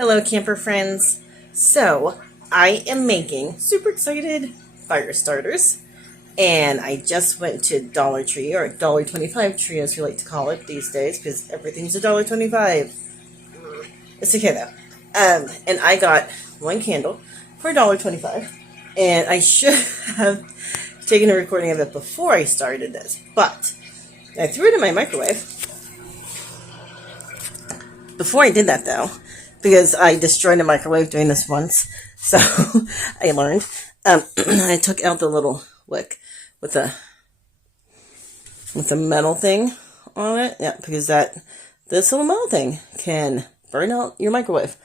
Hello, camper friends. So, I am making super excited fire starters, and I just went to Dollar Tree, or $1.25 tree as we like to call it these days, because everything's $1.25. It's okay though. And I got one candle for $1.25, and I should have taken a recording of it before I started this, but I threw it in my microwave. Before I did that, though, because I destroyed the microwave doing this once, so I learned. I took out the little wick with the metal thing on it. Yeah, because this little metal thing can burn out your microwave.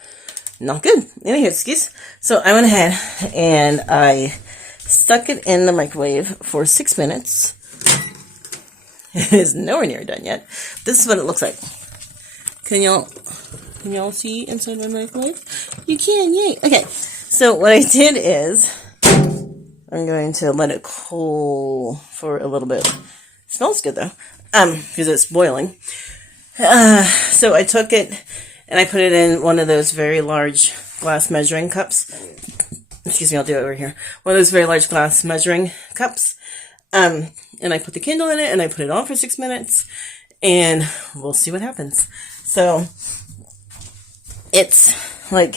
Not good. Anyway, excuse. So I went ahead and I stuck it in the microwave for 6 minutes. It is nowhere near done yet. This is what it looks like. Can y'all see inside my microwave? You can, yay. Okay, so what I did is I'm going to let it cool for a little bit. It smells good though, because it's boiling. So I took it and I put it in one of those very large glass measuring cups. Excuse me, I'll do it over here. One of those very large glass measuring cups. And I put the candle in it and I put it on for 6 minutes, and we'll see what happens. So it's like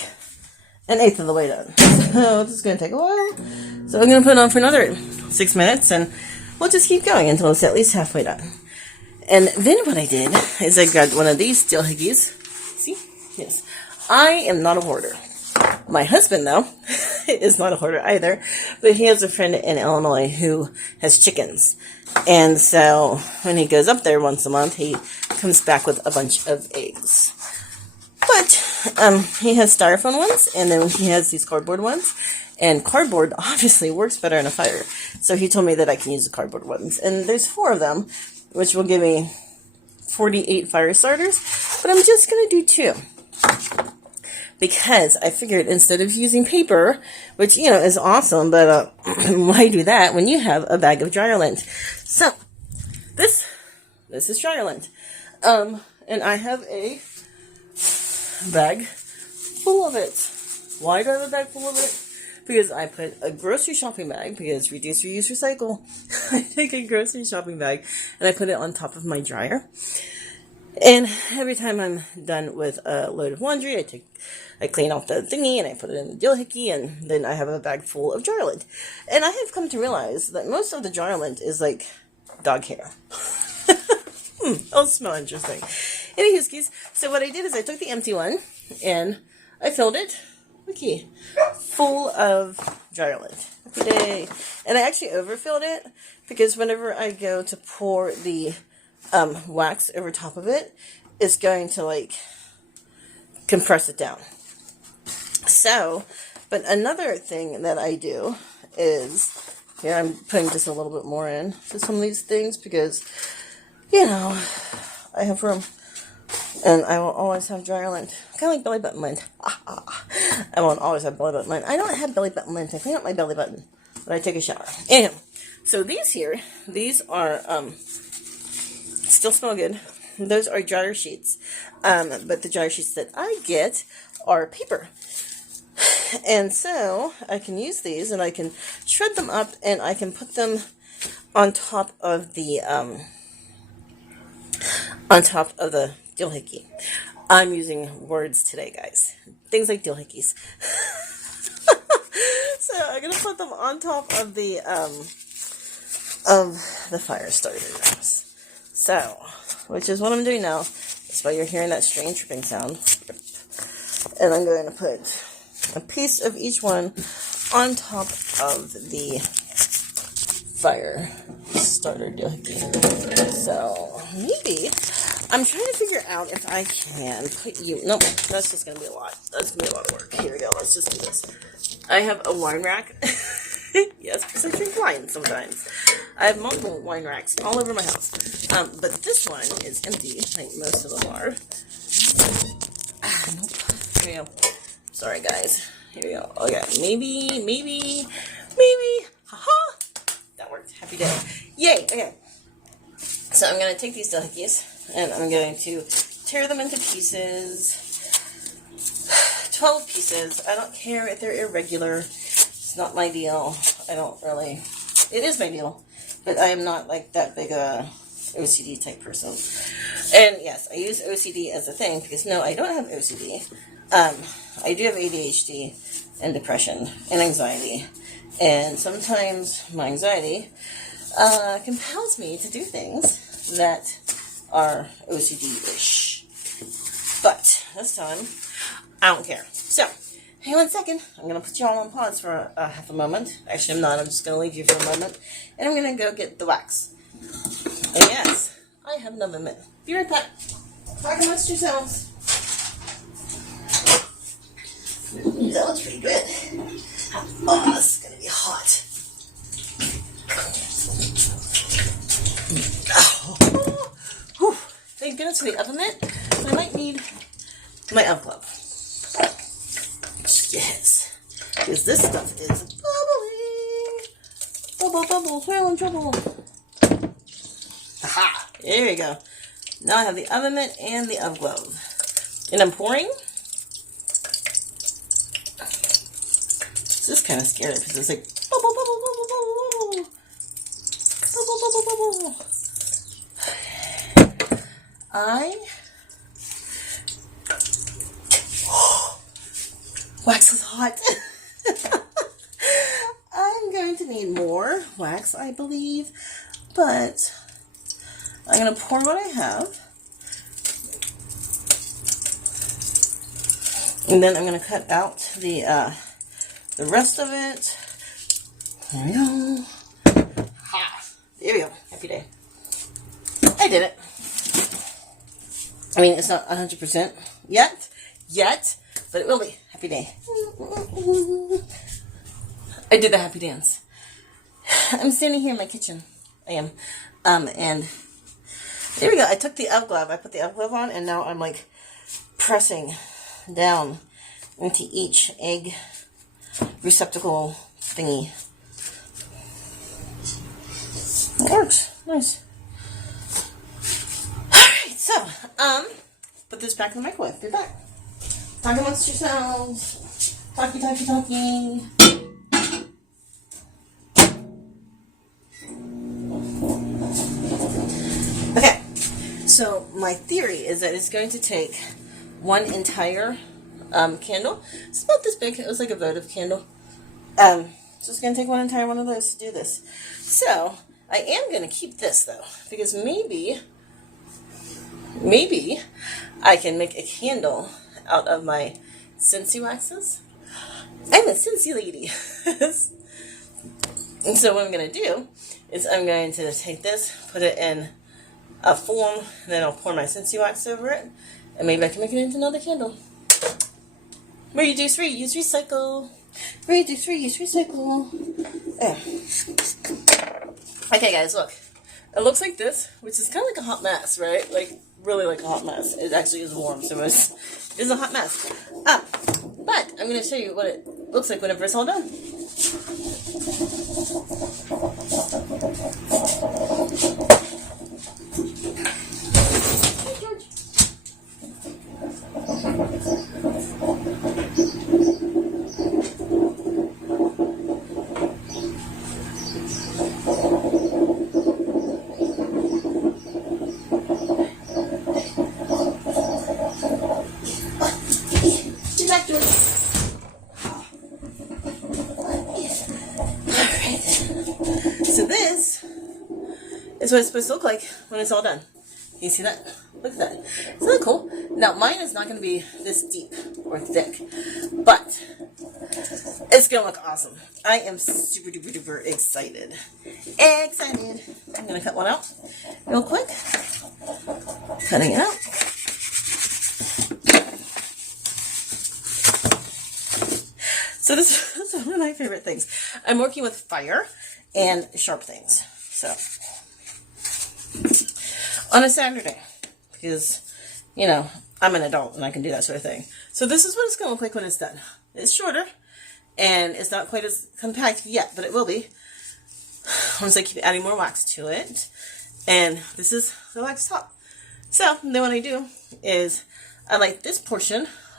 1/8 of the way done. So this is going to take a while. So I'm going to put it on for another 6 minutes, and we'll just keep going until it's at least halfway done. And then what I did is I got one of these steel hickeys. See? Yes. I am not a hoarder. My husband, though, is not a hoarder either, but he has a friend in Illinois who has chickens. And so when he goes up there once a month, he comes back with a bunch of eggs. But he has styrofoam ones, and then he has these cardboard ones. And cardboard obviously works better in a fire. So he told me that I can use the cardboard ones. And there's 4 of them, which will give me 48 fire starters. But I'm just going to do 2. Because I figured instead of using paper, which, is awesome, but why do that when you have a bag of dryer lint? So, this is dryer lint. And I have a bag full of it. Why do I have a bag full of it? Because I put a grocery shopping bag, because reduce, reuse, recycle. I take a grocery shopping bag and I put it on top of my dryer. And every time I'm done with a load of laundry, I clean off the thingy and I put it in the dill hickey, and then I have a bag full of dryer lint. And I have come to realize that most of the dryer lint is like dog hair. It'll smell interesting. Anywho, skis. So what I did is I took the empty one and I filled it, okay, full of dryer lint. Happy day. And I actually overfilled it because whenever I go to pour the wax over top of it, it's going to compress it down. So, but another thing that I do is, here I'm putting just a little bit more in to some of these things because, I have room. And I will always have dryer lint. Kind of like belly button lint. I won't always have belly button lint. I don't have belly button lint. I clean up my belly button when I take a shower. Anyhow, so these are, still smell good. Those are dryer sheets. But the dryer sheets that I get are paper. And so I can use these and I can shred them up and I can put them on top of the dill hickey. I'm using words today, guys. Things like dill hickeys. So I'm gonna put them on top of the fire starters. So, which is what I'm doing now. That's why you're hearing that strange tripping sound. And I'm going to put a piece of each one on top of the fire starter dill hickey. So, maybe I'm trying to figure out if I can put you... Nope, that's just going to be a lot. That's going to be a lot of work. Here we go. Let's just do this. I have a wine rack. Yes, because I drink wine sometimes. I have multiple wine racks all over my house. But this one is empty. I think most of them are. Nope. Here we go. Sorry, guys. Here we go. Okay, maybe. Haha! That worked. Happy day. Yay! Okay. So I'm going to take these doohickeys and I'm going to tear them into pieces. 12 pieces. I don't care if they're irregular. It's not my deal. I don't really. It is my deal, but I am not like that big a OCD type person. And yes, I use OCD as a thing because no, I don't have OCD. I do have ADHD and depression and anxiety. And sometimes my anxiety compels me to do things that are OCD-ish. But this time, I don't care. So, hang on a second. I'm going to put you all on pause for half a moment. Actually, I'm not. I'm just going to leave you for a moment. And I'm going to go get the wax. And yes, I have an oven mitt. Be right back. Talk amongst yourselves. That looks pretty good. Oh, this is going to be hot. Oh. Whew. Thank goodness for the oven mitt. I might need my oven glove. Yes. Because this stuff is bubbling. Bubble, bubble, whale in trouble. Aha! There you go. Now I have the oven mitt and the oven glove. And I'm pouring. This is kind of scary because it's like bubble, bubble, bubble, bubble, bubble, bubble, bubble, bubble. Wax is hot. I'm going to need more wax, I believe, but I'm going to pour what I have. And then I'm going to cut out the rest of it. There we go. Ha! There we go. Happy day. I did it. I mean, it's not 100% yet, but it will be. Happy day. I did the happy dance. I'm standing here in my kitchen. I am. And there we go. I took the elf glove. I put the elf glove on, and now I'm like pressing down into each egg receptacle thingy. It works. Nice. Alright, so, put this back in the microwave. Be back. Talk amongst yourselves. Talkie, talkie, talkie. Okay, so my theory is that it's going to take one entire candle. It's about this big. It was like a votive candle. So it's going to take one entire one of those to do this. So I am going to keep this though, because maybe I can make a candle out of my Scentsy waxes. I'm a Scentsy lady. And so what I'm going to do is I'm going to take this, put it in a form, and then I'll pour my Scentsy wax over it, and maybe I can make it into another candle. Reduce, reuse, recycle. Reduce, reuse, recycle. There. Okay, guys, look. It looks like this, which is kind of like a hot mess, right? Like, really like a hot mess. It actually is warm, so it's a hot mess. But I'm going to show you what it looks like whenever it's all done. Hey, George. So this is what it's supposed to look like when it's all done. Can you see that? Look at that. Isn't that cool? Now, mine is not going to be this deep or thick, but it's going to look awesome. I am super duper duper excited. Excited. I'm going to cut one out real quick. Cutting it out. So this is one of my favorite things. I'm working with fire and sharp things. So, on a Saturday, because, you know, I'm an adult and I can do that sort of thing. So this is what it's going to look like when it's done. It's shorter, and it's not quite as compact yet, but it will be once I keep adding more wax to it. And this is the wax top. So then what I do is I light this portion